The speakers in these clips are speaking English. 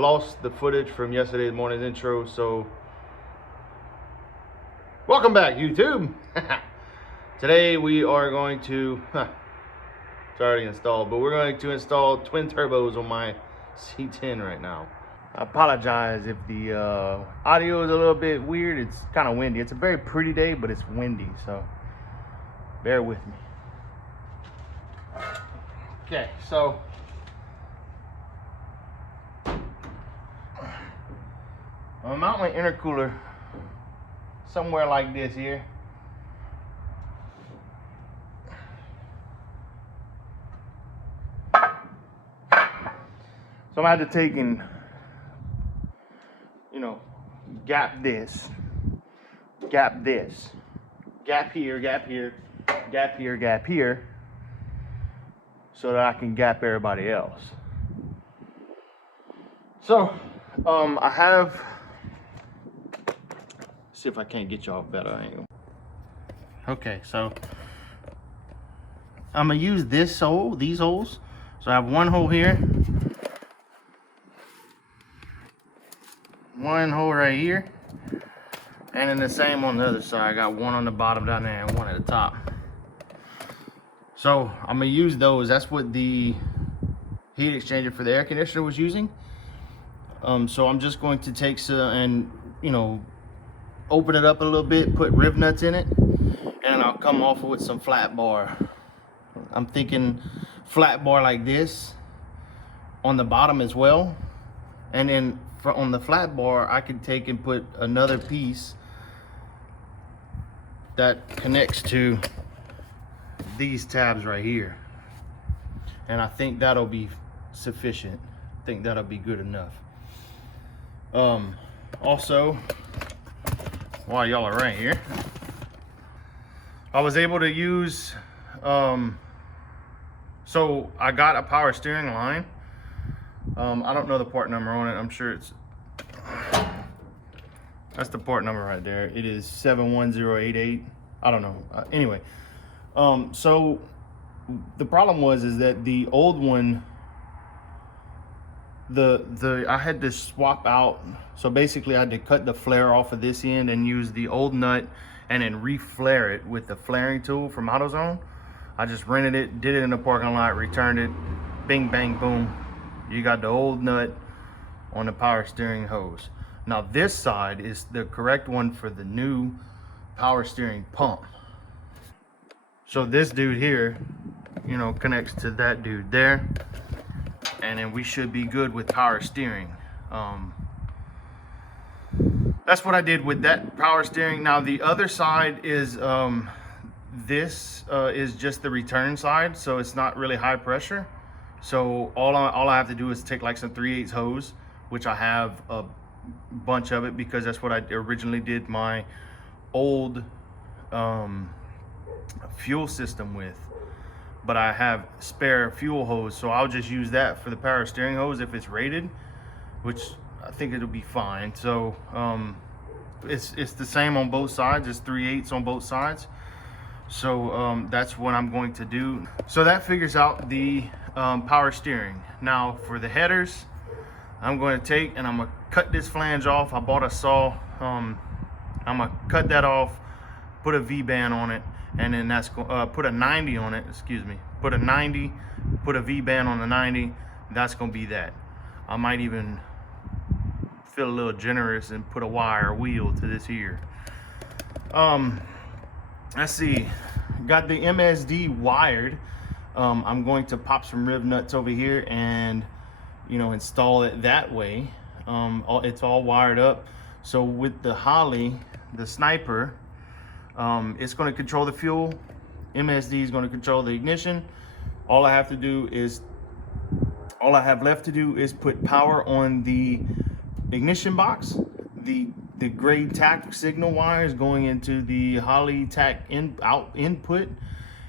lost the footage from yesterday's morning's intro, so welcome back, YouTube. Today we are going to, it's already installed, but we're going to install twin turbos on my C10 right now. I apologize if the audio is a little bit weird. It's kind of windy. It's a very pretty day, but it's windy, so bear with me. Okay, so I'm gonna mount my intercooler somewhere like this here. So I'm gonna have to take and, gap this, gap this, gap here, gap here, gap here, gap here, so that I can gap everybody else. So I have, see if I can't get y'all a better angle. Okay, so I'm gonna use this hole, these holes. So I have one hole here, one hole right here, and then the same on the other side. I got one on the bottom down there and one at the top. So I'm gonna use those. That's what the heat exchanger for the air conditioner was using. So I'm just going to take and open it up a little bit, put riv nuts in it, and I'll come off with some flat bar. I'm thinking flat bar like this on the bottom as well, and then on the flat bar I can take and put another piece that connects to these tabs right here, and I think that'll be sufficient. I think that'll be good enough. Also, while y'all are right here, I was able to use so I got a power steering line. I don't know the part number on it. I'm sure that's the part number right there. It is 71088. I don't know. Anyway, so the problem is that the old one, I had to swap out. So basically I had to cut the flare off of this end and use the old nut and then re-flare it with the flaring tool from AutoZone. I just rented it, did it in the parking lot, returned it, bing, bang, boom. You got the old nut on the power steering hose. Now this side is the correct one for the new power steering pump. So this dude here, connects to that dude there, and then we should be good with power steering. That's what I did with that power steering. Now the other side is, this is just the return side, so it's not really high pressure. So all I have to do is take like some 3/8 hose, which I have a bunch of it because that's what I originally did my old fuel system with. But I have spare fuel hose, so I'll just use that for the power steering hose if it's rated, which I think it'll be fine. So it's the same on both sides. It's 3/8 on both sides. So that's what I'm going to do. So that figures out the power steering. Now for the headers, I'm going to take and I'm gonna cut this flange off. I bought a saw. I'm gonna cut that off, put a V-band on it, and then that's put a 90 on it. Excuse me. Put a 90, put a V-band on the 90. That's gonna be that. I might even feel a little generous and put a wire wheel to this here. Let's see, got the MSD wired. I'm going to pop some riv nuts over here and install it that way. It's all wired up. So with the Holly, the Sniper, it's going to control the fuel. MSD is going to control the ignition. All I have left to do is put power on the ignition box. The gray tack signal wires going into the Holly tack input,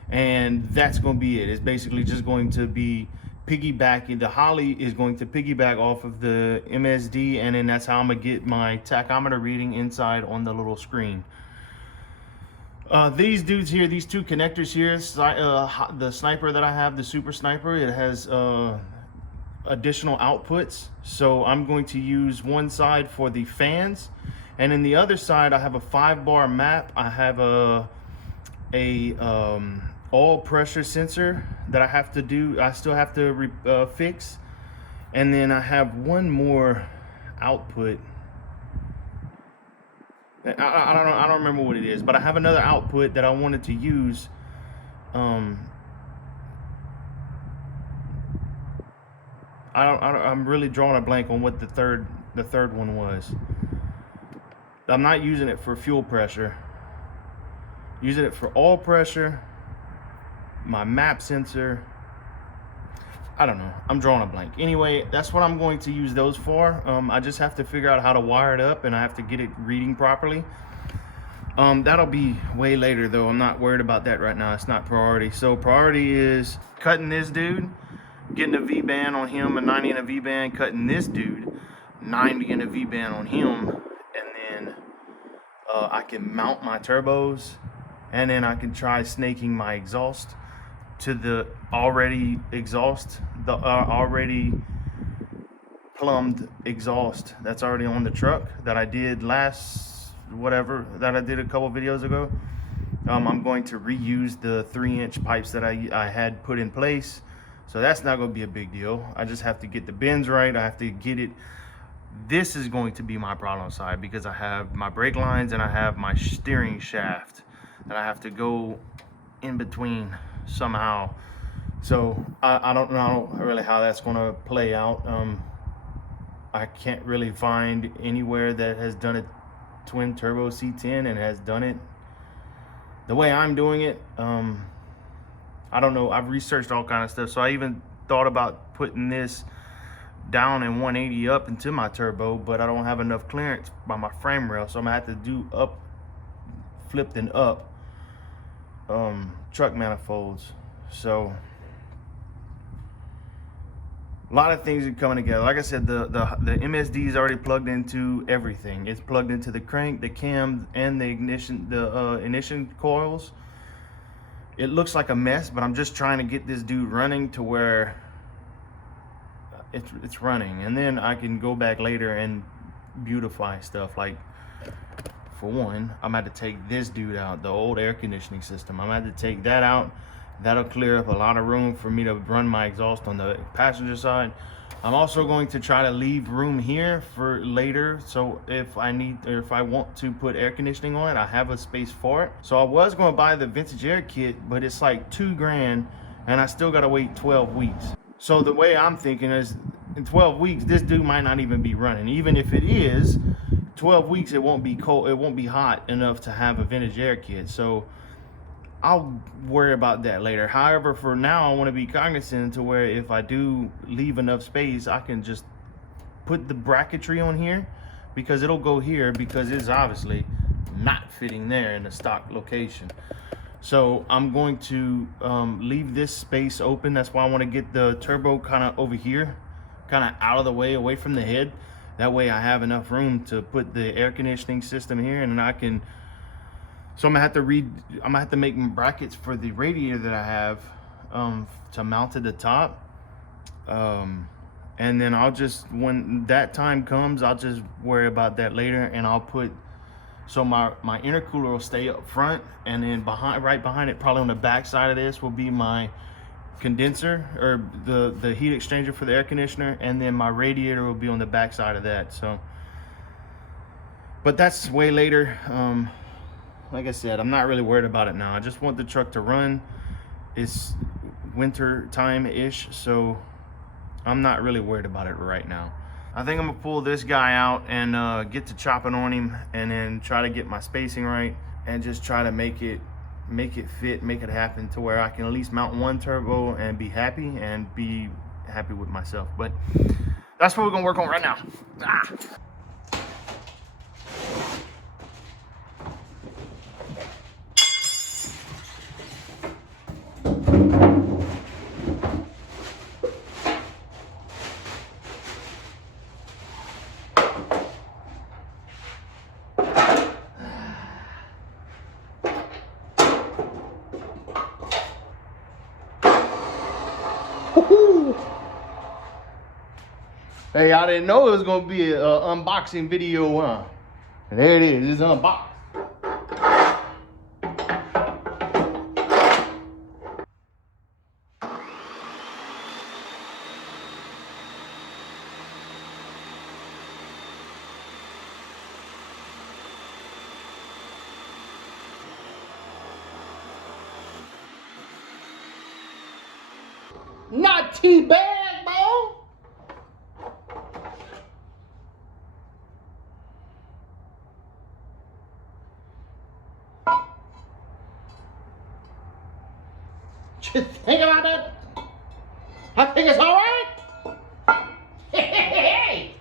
and that's going to be it. It's basically just going to be piggybacking. The Holly is going to piggyback off of the MSD, and then that's how I'm gonna get my tachometer reading inside on the little screen. These dudes here, these two connectors here, the Sniper that I have, the Super Sniper, it has additional outputs. So I'm going to use one side for the fans, and in the other side I have a 5-bar map. I have a oil pressure sensor that I still have to fix, and then I have one more output. I don't remember what it is, but I have another output that I wanted to use. I'm really drawing a blank on what the third one was. I'm not using it for fuel pressure. Using it for oil pressure, my map sensor. I don't know. I'm drawing a blank. Anyway, that's what I'm going to use those for. I just have to figure out how to wire it up, and I have to get it reading properly. That'll be way later though. I'm not worried about that right now. It's not priority. So priority is cutting this dude, getting a V-band on him, a 90 and a V-band, cutting this dude, 90 and a V-band on him, and then I can mount my turbos, and then I can try snaking my exhaust to the already plumbed exhaust that's already on the truck that I did that I did a couple videos ago. I'm going to reuse the 3-inch pipes that I had put in place, so that's not going to be a big deal. I just have to get the bends right. I have to get it. This is going to be my problem side, because I have my brake lines and I have my steering shaft that I have to go in between somehow. So I don't know really how that's going to play out. I can't really find anywhere that has done a twin turbo C10 and has done it the way I'm doing it. I don't know. I've researched all kind of stuff. So I even thought about putting this down and 180 up into my turbo, but I don't have enough clearance by my frame rail, so I'm gonna have to do flipped and up truck manifolds. So a lot of things are coming together. Like I said, the MSD is already plugged into everything. It's plugged into the crank, the cam, and the ignition coils. It looks like a mess, but I'm just trying to get this dude running to where it's running, and then I can go back later and beautify stuff. Like, for one, I'm gonna have to take this dude out, the old air conditioning system. I'm gonna have to take that out. That'll clear up a lot of room for me to run my exhaust on the passenger side. I'm also going to try to leave room here for later, so if I want to put air conditioning on it, I have a space for it. So I was going to buy the vintage air kit, but it's like $2 grand, and I still got to wait 12 weeks. So the way I'm thinking is, in 12 weeks, this dude might not even be running. Even if it is, 12 weeks, it won't be cold, it won't be hot enough to have a vintage air kit. So I'll worry about that later. However, for now, I want to be cognizant to where if I do leave enough space, I can just put the bracketry on here, because it'll go here, because it's obviously not fitting there in the stock location. So I'm going to leave this space open. That's why I want to get the turbo kind of over here, kind of out of the way, away from the head. That way I have enough room to put the air conditioning system here, and then I can. So I'm gonna have to make brackets for the radiator that I have to mount at the top. And then I'll just, when that time comes, I'll just worry about that later, and I'll put. So my intercooler will stay up front, and then right behind it, probably on the back side of this, will be my condenser, or the heat exchanger for the air conditioner, and then my radiator will be on the back side of that. So, but that's way later. Like I said, I'm not really worried about it now. I just want the truck to run. It's winter time-ish, so I'm not really worried about it right now. I think I'm gonna pull this guy out and get to chopping on him, and then try to get my spacing right, and just try to make it fit, make it happen to where I can at least mount one turbo and be happy with myself. But that's what we're gonna work on right now. Hey, I didn't know it was gonna be an unboxing video, huh? And there it is, it's unboxed. Not too bad, bro. What you think about that? I think it's all right. Hey.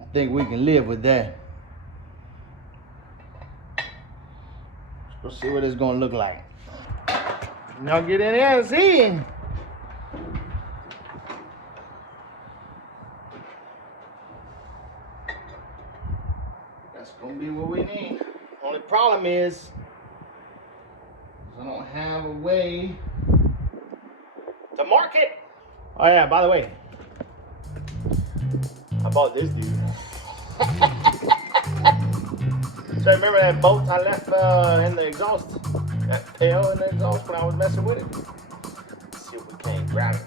I think we can live with that. Let's see what it's gonna look like. Now get in there and see. That's gonna be what we need. Only problem is I don't have a way to mark it. Oh yeah, by the way, I bought this dude. So remember that bolt I left in the exhaust? That tail in the exhaust when I was messing with it? Let's see if we can't grab it.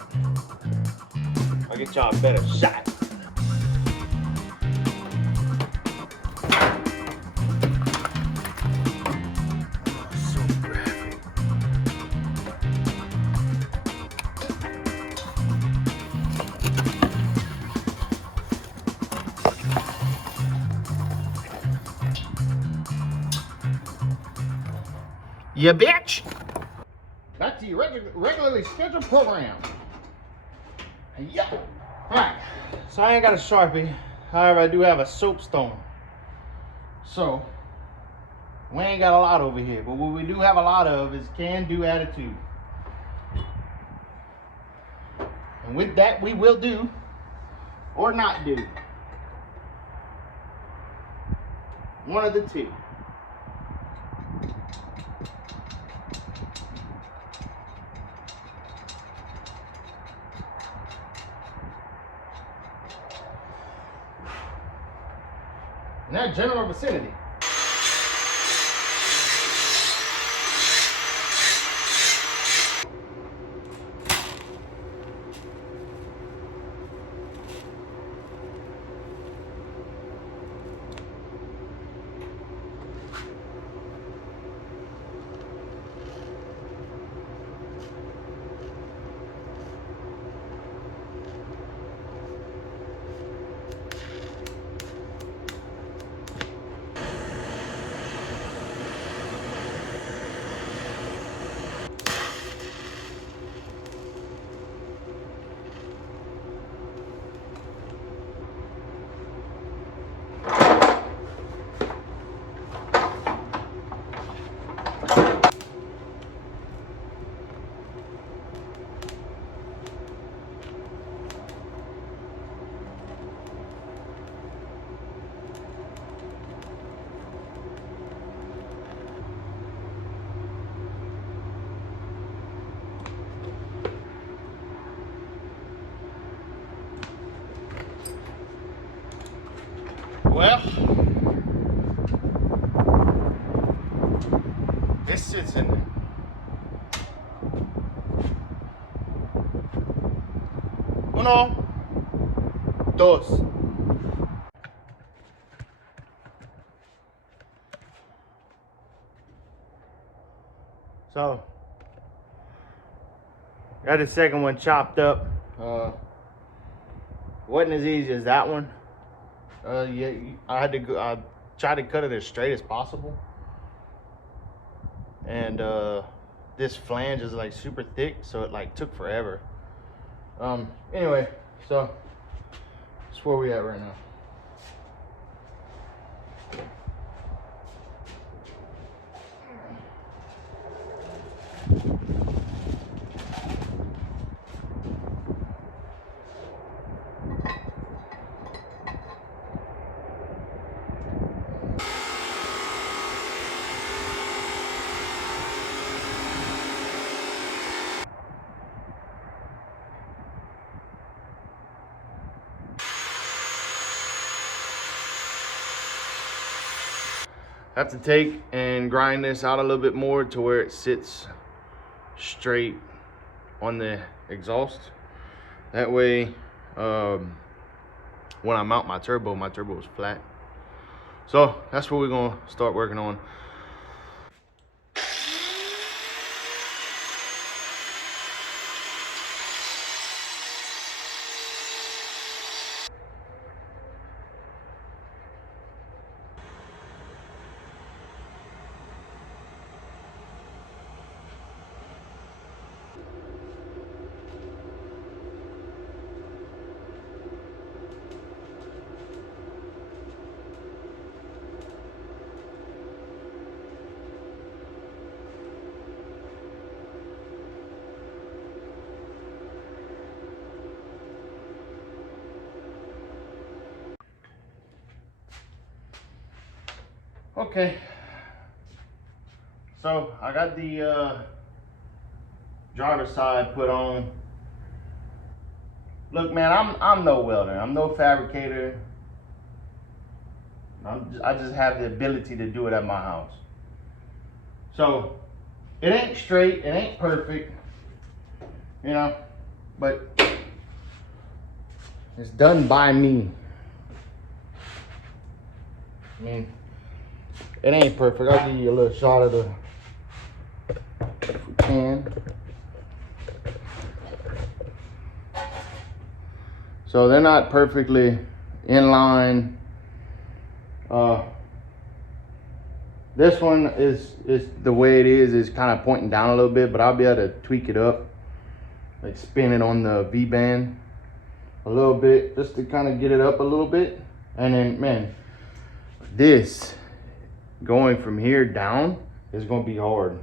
I'll get y'all a better shot. You bitch! Back to your regularly scheduled program. Yup. Alright, so I ain't got a Sharpie. However, I do have a soapstone. So, we ain't got a lot over here. But what we do have a lot of is can-do attitude. And with that, we will do or not do. One of the two. In that general vicinity. Well, this sits in there. Uno, dos. So, got the second one chopped up. Wasn't as easy as that one. Yeah, I had to go. I tried to cut it as straight as possible, and this flange is like super thick, so it like took forever. Anyway, so that's where we at right now. have to take and grind this out a little bit more to where it sits straight on the exhaust. That way, when I mount my turbo is flat. So that's what we're gonna start working on. Okay, so I got the driver's side put on. Look, man, I'm no welder. I'm no fabricator. I just have the ability to do it at my house. So it ain't straight, it ain't perfect, you know, but it's done by me. I mean, it ain't perfect. I'll give you a little shot of the, if we can. So they're not perfectly in line. This one is the way it is kind of pointing down a little bit, but I'll be able to tweak it up, like spin it on the V-band a little bit, just to kind of get it up a little bit. And then, man, this going from here down is gonna be hard.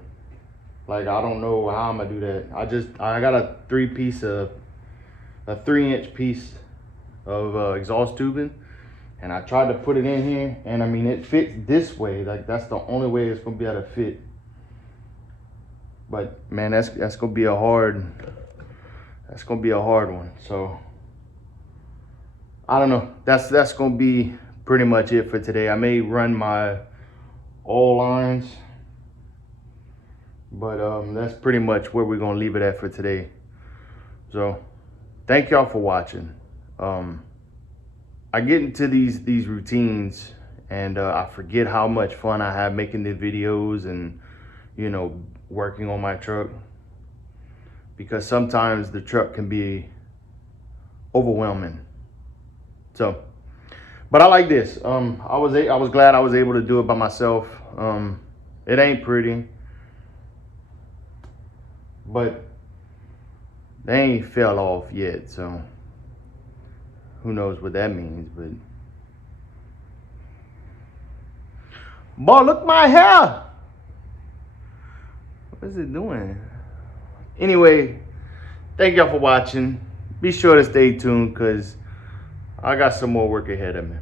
Like, I don't know how I'm gonna do that. I got a 3-inch piece of exhaust tubing, and I tried to put it in here, and I mean, it fits this way. Like, that's the only way it's gonna be able to fit. But man, that's gonna be a hard one. So I don't know. That's gonna be pretty much it for today. I may run my oil lines, but that's pretty much where we're gonna leave it at for today. So thank y'all for watching. I get into these routines, and I forget how much fun I have making the videos and, you know, working on my truck, because sometimes the truck can be overwhelming. So, but I like this. I was glad I was able to do it by myself. It ain't pretty, but they ain't fell off yet, so who knows what that means. Boy, look my hair. What is it doing? Anyway, thank y'all for watching. Be sure to stay tuned, because I got some more work ahead of me.